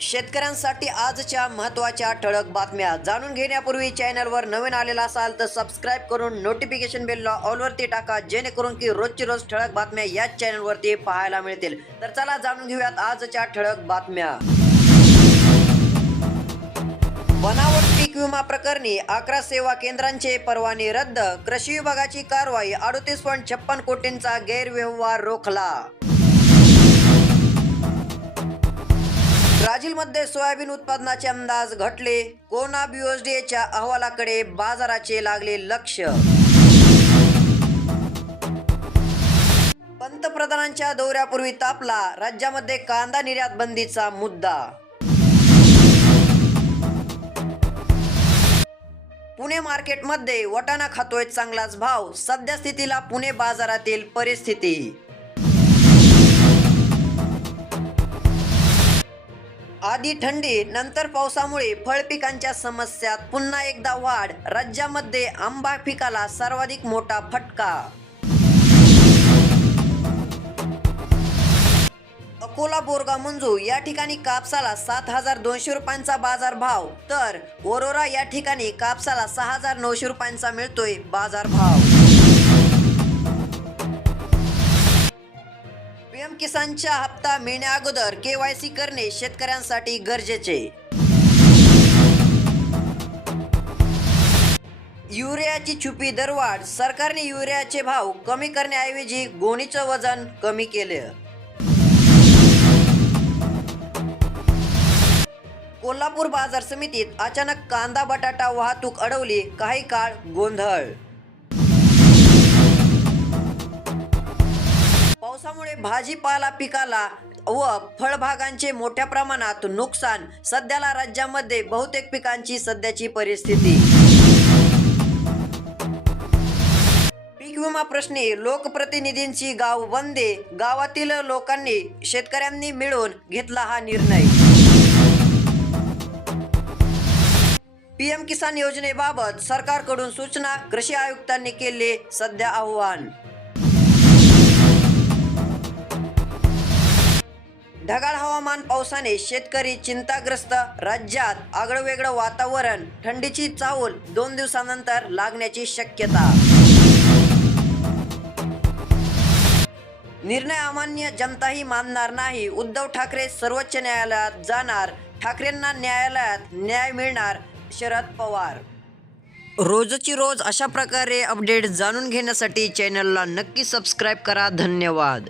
शेतकऱ्यांसाठी आजच्या महत्त्वाच्या ठळक बातम्या जाणून घेण्यापूर्वी चॅनलवर नवीन आलेला असाल तर सबस्क्राईब करून नोटिफिकेशन बेलला ऑलवरती टाका जेणेकरून की रोजची रोज ठळक बातम्या याच चॅनलवरती पाहायला मिळतील. तर चला जाणून घेऊयात आजच्या ठळक बातम्या. बनावट पीक विमा प्रकरणी अकरा सेवा केंद्रांचे परवाने रद्द. कृषी विभागाची कारवाई अडतीस पॉईंट छप्पन कोटींचा गैरव्यवहार रोखला. ब्राझीलमध्ये सोयाबीन उत्पादनाचे अंदाज घटले. कोना बीओसडीएच्या अहवालाकडे बाजाराचे लागले लक्ष. पंतप्रधानांच्या दौऱ्यापूर्वी तापला. राज्यामध्ये कांदा निर्यात बंदीचा मुद्दा. मार्केटमध्ये वटाणा खातोय चांगलाच भाव. सध्या स्थितीला पुणे बाजारातील परिस्थिती. आधी थंडी नंतर पावसामुळे फळपिकांच्या समस्यात पुन्हा एकदा वाढ. राज्यामध्ये आंबा पिकाला सर्वाधिक मोठा फटका. अकोला बोरगा मंजू या ठिकाणी कापसाला सात हजार दोनशे रुपयांचा बाजार भाव. तर ओरोरा या ठिकाणी कापसाला सहा हजार नऊशे रुपयांचा मिळतोय बाजार भाव. पीएम किसानच्या हप्ता मिळण्या अगोदर केवायसी करणे शेतकऱ्यांसाठी गरजेचे. युरियाची छुपी दरवाढ सरकारने युरियाचे भाव कमी करण्याऐवजी गोणीचं वजन कमी केलं. कोल्हापूर बाजार समितीत अचानक कांदा बटाटा वाहतूक अडवली. काही काळ गोंधळ. पावसामुळे भाजीपाला पिकाला व फळभागांचे मोठ्या प्रमाणात नुकसान. सध्याला राज्यामध्ये बहुतेक पिकांची सध्याची परिस्थिती. पीक विमा प्रश्नी लोकप्रतिनिधींची गाव बंदे. गावातील लोकांनी शेतकऱ्यांनी मिळून घेतला हा निर्णय. पीएम किसान योजनेबाबत सरकारकडून सूचना कृषी आयुक्तांनी केले सध्या आव्हान. ढगाळ हवामान पावसाने शेतकरी चिंताग्रस्त राज्यात आगळंवेगळं वातावरण थंडीची चाहूल दोन दिवसानंतर लागण्याची शक्यता. निर्णय अमान्य जनताही मानणार नाही. उद्धव ठाकरे सर्वोच्च न्यायालयात जाणार. ठाकरेंना न्यायालयात न्याय मिळणार. शरद पवार. रोजची रोज अशा प्रकारे अपडेट जाणून घेण्यासाठी चॅनलला नक्की सबस्क्राईब करा. धन्यवाद.